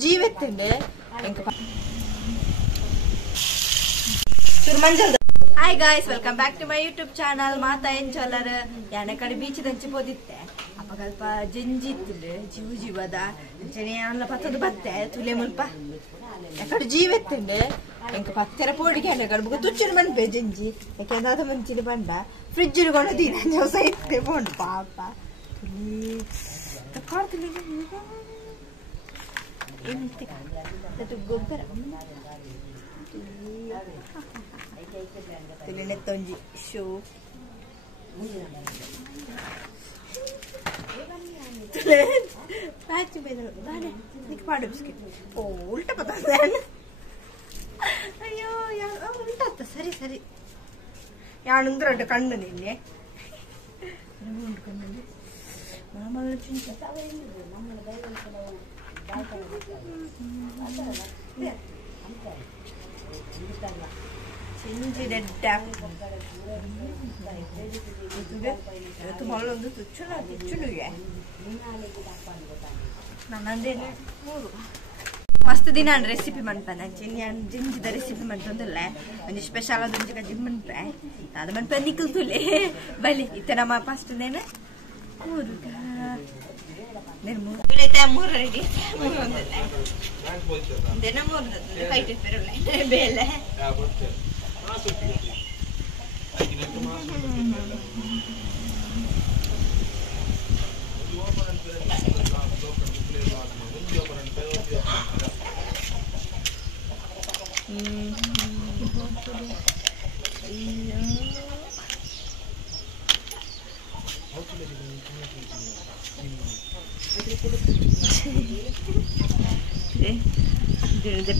జీవెత్తండి hi guys welcome back to my YouTube channel ಮಾತಾ ಏನ್ ಚೊಲ್ಲರ್ ಯಾನ ಕಡೆ ಬೀಚ್ ದಂಚಿ ಪೋದಿತ್ತೆ ಅಪ್ಪ ಜಂಜಿ ಇತ್ತಿಲ್ಲ ಜೀವ ಜೀವದ ಅಲ್ಲ ಪತ್ತದು ಬತ್ತೆ ತುಲೆ ಮುಲ್ಪ ಯಾಕಡೆ ಜೀವೆತ್ತಂಡೆ ಎಂಕ ಪತ್ತರ ಪೋಡಿಗೆ ಅನ್ನ ಬುಗ ತುಚ್ಚಿನ ಮನ್ಪೆ ಜಂಜಿ ಯಾಕೆಂದಾದ ಮುಂಚಿನ ಬಂಡ ಫ್ರಿಡ್ಜ್ ಇಡ್ಕೊಂಡು ದಿನ ಜೋಸ ಇತ್ತೆ ಬೋಂಡು ಪಾಪ ತುಲಿ ತಕ್ಕಾಡ್ತಿಲ್ಲ ಏನಂತ ಗೊಬ್ಬರ Netonji show. Patch better. Nick part of skip. Oh, ulta pata then. Ayo, yeah, ulta. Sorry. Yanundra at a candle in it. Mamma will change it. Change the tap. Tomorrow the chulu. ಮಸ್ತ್ ದಿನ recipe ಮನ್ಪನ ಜಿಂಜಿದ recipe ಮನ್ತಂದಲ್ಲ ಒಂದು special ಆದ gym ಮನ್ಪೆ ಅದು ಮನ್ಪೆ ನಿಕಲ್ತುಲೆ ಬಲಿ ಇತ್ತ ನಮ್ಮ first ನೇನ ಮೂರುಗ ಮೂರೈತೆ ಮೂರು ready ಮೂರು ಒಂದಲ್ಲ ದಿನ ಮೂರು ಫೈಟ್ ಇರ್ತಿರಲ್ಲ ಬೇಲೆ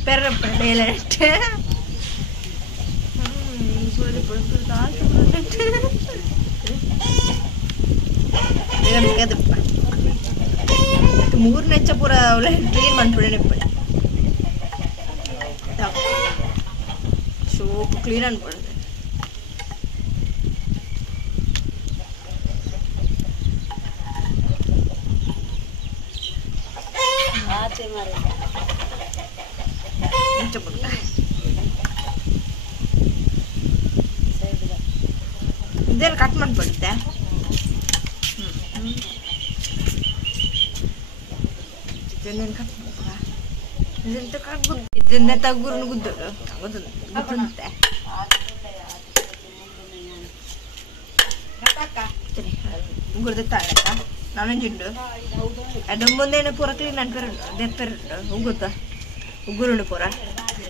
perro pelete ಮೂರು ನೆಚ್ಚ ಪೂರ ಕ್ಲೀನ್ ಮಾಡ್ಬಿಡೋಣ ಇಪ್ಪಡ ಸೋಪ್ ಕ್ಲೀನ್ ಅನ್ಬಿಡೋದು ಇದೆಲ್ಲ ಕಟ್ ಮಾಡ್ಬಿಡುತ್ತೆ ಇದನ್ನ ತಗ್ಗುರು ಗುದ್ದೋಡು ಗುದ್ದಂತೆ ಗುರ್ದ ತಾಳಕ್ಕ ನಾನಂಜುಂಡು ಅದು ಮುಂದೇನು ಪೂರ ಕ್ಲೀನ್ ಅನ್ಪೆರುಂಡು ದೆಪ್ಪೆರುಂಡು ಉಗುತ್ತ ಉಗುರುಂಡು ಪೂರ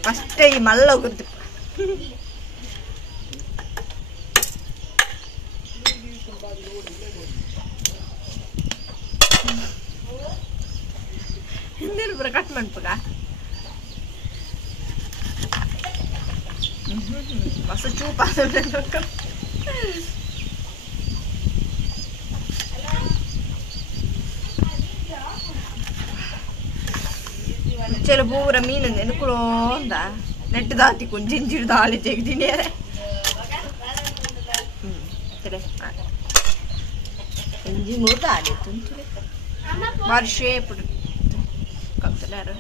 ಫಸ್ಟ್ ಈ ಮಲ್ಲ ಉಗುರ್ದು ಹಿಂದೇನು ಪೂರ ಕಟ್ ಮಾಡ್ಪುಗ ಮಸ್ತ್ ಚೂಪ ചെല പൂര മീൻ എനിക്കുള്ളോണ്ടാ നെട്ട് താത്തിക്കും ജിഞ്ചിരി താളി ചെകിതിനെ ഇഞ്ചി മൂന്ന് താളി വർഷേ കത്തലാറ്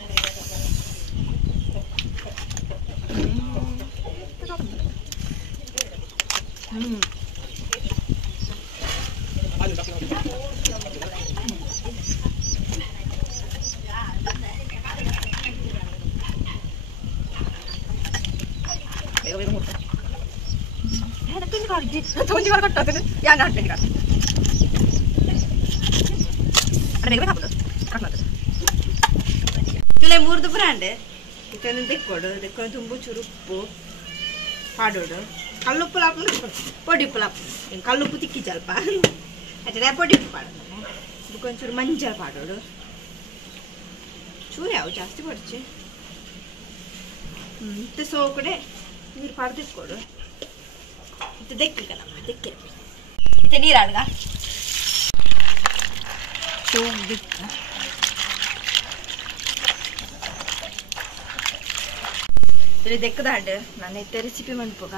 ತುಲೆ ಮೂರ್ದು ಬ್ರ್ಯಾಂಡ್ ಇದನ್ನು ತೆಕ್ಕೊಡು ತೆಕ್ಕೊಂಡು ತುಂಬ ಚೂರು ಉಪ್ಪು ಪಾಡೋಡು ಕಲ್ಲುಪ್ಪು ಹಾಕೊಂಡು ಪೊಡಿ ಉಪ್ಪು ಹಾಕೊಂಡು ಕಲ್ಲುಪ್ಪು ತಿಕ್ಕಿ ಸ್ವಲ್ಪ ಆಯ್ತದೆ ಪೊಡಿ ಉಪ್ಪು ಪಾಡೋದು ಇದಕ್ಕೊಂಚೂರು ಮಂಜಾಳ ಪಾಡೋಡು ಚೂರು ಯಾವ ಜಾಸ್ತಿ ಪಡ್ಚಿ ಮತ್ತೆ ಸೋಕಡೆ ನೀರು ಪಾಡು ತೆಕ್ಕೊಡು ಇದು ತೆಕ್ಕಿಗಲ್ಲ ತೆಕ್ಕಿರ್ಬೇಕು ಮತ್ತೆ ನೀರು ಆಡ್ಗ ಸೋಗ್ದಿಕ್ಕ ಇಲ್ಲಿ ದೆಕ್ಕದಾಡ್ ನಾನು ಇತ್ತೆ ರೆಸಿಪಿ ಮಾಡ್ಬೋಗ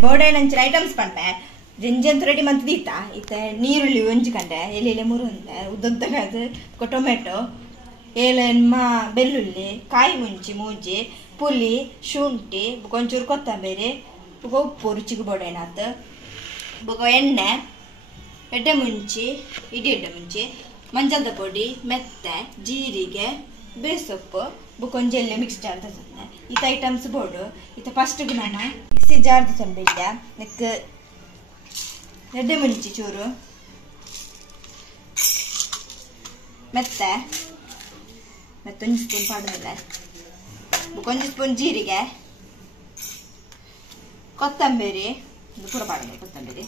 ಬೋರ್ಡ್ ನಂಚರ ಐಟಮ್ಸ್ ಪಂಪೆ ಜಿಂಜಂತ ರೆಡಿ ಮಂತದೀತ ಇತ್ತೆ ನೀರುಳ್ಳಿ ಒಂಜಿ ಕಂಡೆ ಎಲೆ ಮೂರು ಉದ್ದುದ್ದಗಾದ ಟೊಮೆಟೊ ಏಳೆನ್ಮ ಬೆಳ್ಳುಳ್ಳಿ ಕಾಯಿ ಮುಂಚಿ ಮೂಜಿ ಪುಲಿ ಶುಂಠಿ ಒಂಚೂರು ಕೊತ್ತಂಬರಿ ಉಪ್ಪು ರುಚಿಗೆ ಬೋಡೇನಾತ್ ಎಣ್ಣೆ ಎಡ್ಡೆ ಮುಂಚಿ ಇಡೀ ಎಡ್ಡೆ ಮುಂಚಿ ಮಂಜಲ್ದ ಪೊಡಿ ಮೆತ್ತೆ ಜೀರಿಗೆ ಬೇಸೊಪ್ಪು ಬುಕೊಂಜೆಲ್ಲೆ ಮಿಕ್ಸ್ ಜಾರ್ದ ತಂದೆ ಈತ ಐಟಮ್ಸ್ ಬೋಡು ಈತ ಫಸ್ಟ್ಗೆ ನಾನು ಮಿಕ್ಸಿ ಜಾರ್ದ ತಂಬಿಡ್ಡೆ ನೆಕ್ ಎಡ್ಡೆ ಮುಂಚಿ ಚೂರು ಮೆತ್ತೆ ಮೆತ್ತೊಂದು ಸ್ಪೂನ್ ಪಾಡದಲ್ಲ ಬುಕೊಂಜಿ ಸ್ಪೂನ್ ಜೀರಿಗೆ ಕೊತ್ತಂಬರಿ ಪೂರ ಪಾಡದೆ ಕೊತ್ತಂಬರಿ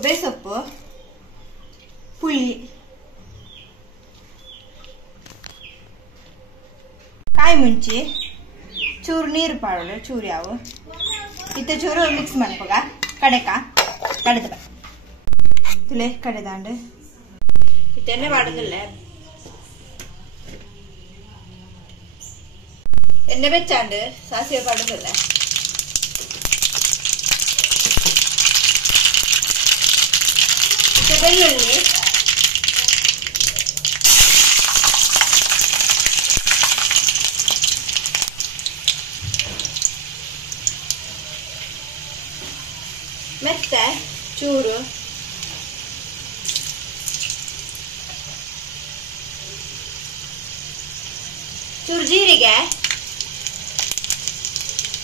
ಬೇಸೊಪ್ಪು ಪುಳಿ ಕಾಯಿ ಮುಂಚಿ ಚೂರು ನೀರು ಪಾಡೋದು ಚೂರು ಯಾವು ಇತ್ತ ಚೂರು ಮಿಕ್ಸ್ ಮಾಡ್ಕೋಗ ಕಡೆಕ ಕಡೆದ ತುಲೆ ಕಡೆದಾಂಡು ಇತ್ತ ಪಾಡೋದಿಲ್ಲ ಎಣ್ಣೆ ಬೆಚ್ಚಾಂಡು ಸಾಸಿವೆ ಪಾಡೋದಿಲ್ಲ ಬೆಳ್ಳುಳ್ಳಿ ಮೆತ್ತೆ ಚೂರು ಚೂರು ಜೀರಿಗೆ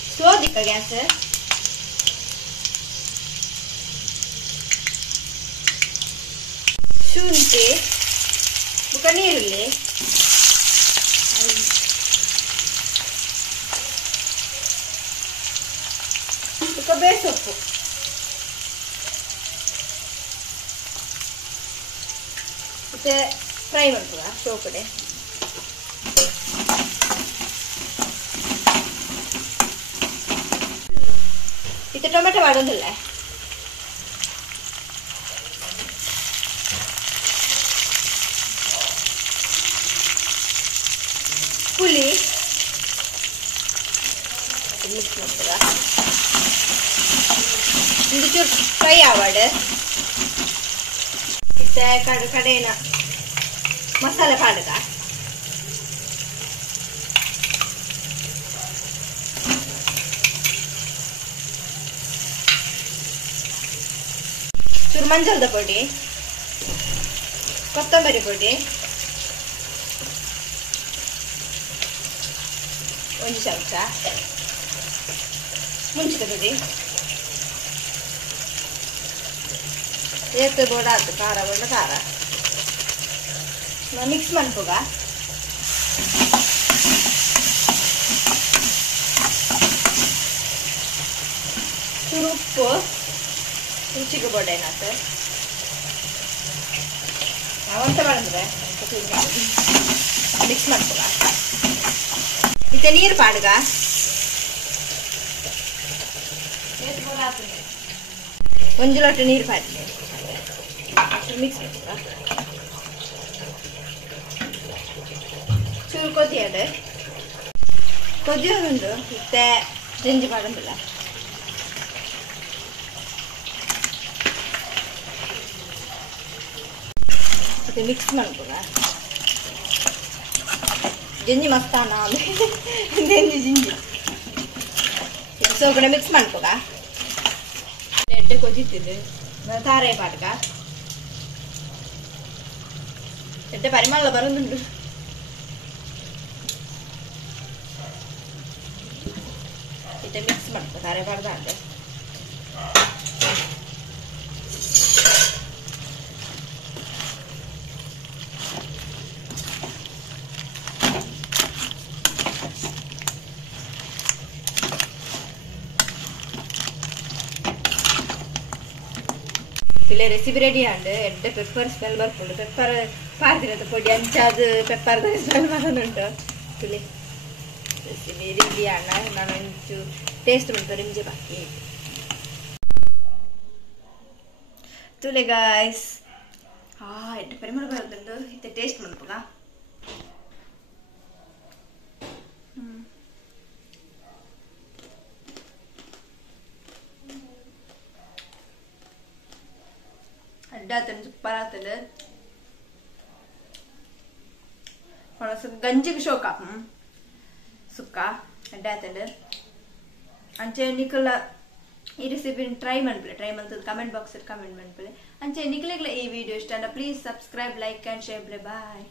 ಸ್ಲೋ ದಿಕ್ಕ ಗ್ಯಾಸ್ ಶುಂಠಿ ಮುಖ ನೀರುಳ್ಳಿ ಮುಖ ಬೇಸೊಪ್ಪು ಮತ್ತೆ ಫ್ರೈ ಮಾಡ್ತದ ಸ್ಟೋವ್ ಕಡೆ ಇದು ಟೊಮೆಟೊ ಮಾಡೋದಿಲ್ಲ ಪುಳಿ ಮಿಕ್ಸ್ ಮಾಡ್ತದ ಇದು ಚೂರು ಫ್ರೈ ಆವಾಡ ಇತ್ತ ಕಡೆನ ಮಸಾಲೆ ಪಾಡದ ಚೂರು ಮಂಜಲ್ದ ಪೊಡಿ ಕೊತ್ತಂಬರಿ ಪೊಡಿ ಒಂದು ಚಮಚ ಮುಂಚಿತ ಪುಡಿ ಏತು ಬೋಡ ಆಯ್ತು ಖಾರ ಬೋಡ ಖಾರ ಮಿಕ್ಸ್ ಮಾಡ್ಕೋಗ ಚೂರು ಉಪ್ಪು ರುಚಿಗೆ ಬೋಡ ಏನಾಯ್ತು ಅವಂತ ಮಾಡಿದ್ರೆ ಮಿಕ್ಸ್ ಮಾಡ್ಕೋಗ ಇತ್ತೆ ನೀರು ಪಾಡ್ಗ ಒಂದು ಲೋಟ ನೀರು ಪಾಡ್ಲಿ ಮಿಕ್ಸ್ ಮಾಡ್ಕೋಗ ಚೂರು ಕೊದಿಯಾಡು ಕೊದಿಯೋದು ಇತ್ತೆ ಜಂಜಿ ಮಾಡೋದಿಲ್ಲ ಮತ್ತೆ ಮಿಕ್ಸ್ ಮಾಡ್ಕೋಗ ಜಿಂಜಿ ಮಸ್ತಾನ ಜಿಂಜಿ ಜಿಂಜಿ ಸೊ ಕಡೆ ಮಿಕ್ಸ್ ಮಾಡ್ಕೋಗ ಎಡ್ಡೆ ಕೊಜಿತ್ತಿದ್ದು ತಾರೆ ಪಾಡ್ಗ ಎಡ್ಡೆ ಪರಿಮಳ ಬರೋದುಂಟು ಇಟ್ಟೆ ಮಿಕ್ಸ್ ಮಾಡ್ಕೋ ತಾರೆ ಪಾಡ್ದ ಅಂದೆ ಇಲ್ಲೇ ರೆಸಿಪಿ ರೆಡಿ ಆಂಡ್ ಎಡ್ಡೆ ಪೆಪ್ಪರ್ ಸ್ಮೆಲ್ ಬರ್ಕೊಂಡು ಪೆಪ್ಪರ್ ಪಾರ್ದಿರತ್ತ ಪೊಡಿ ಅಂಚಾದ ಪೆಪ್ಪರ್ ಸ್ಮೆಲ್ ಬರೋದುಂಟು ತುಳಿ ರೆಸಿಪಿ ರೆಡಿ ಆಣ ನಾನು ಒಂಚು ಟೇಸ್ಟ್ ಮಾಡ್ತಾರೆ ನಿಂಜೆ ಬಾಕಿ ತುಲೆ ಗಾಯ್ಸ್ ಎಡ್ಡೆ ಪರಿಮಳ ಬರೋದುಂಟು ಇತ್ತೆ ಟೇಸ್ಟ್ ಮಾಡ್ಬೋಗ ಎಡ್ಡಾತಂಡು ಸೂಪರ್ ಆತಂಡು ಗಂಜಿಗೆ ಶೋಕ ಸುಕ್ಕ ಎಡ್ಡಾತಂಡು ಅಂಚೆ ನಿಕಲ ಈ ರೆಸಿಪಿ ಟ್ರೈ ಮಾಡ್ತದೆ ಕಮೆಂಟ್ ಬಾಕ್ಸ್ ಕಮೆಂಟ್ ಮಾಡ್ಕೊಳ್ಳಿ ಅಂಚೆ ನಿಕಲಿಗ್ಲ ಈ ವಿಡಿಯೋ ಇಷ್ಟ please subscribe like and share bye.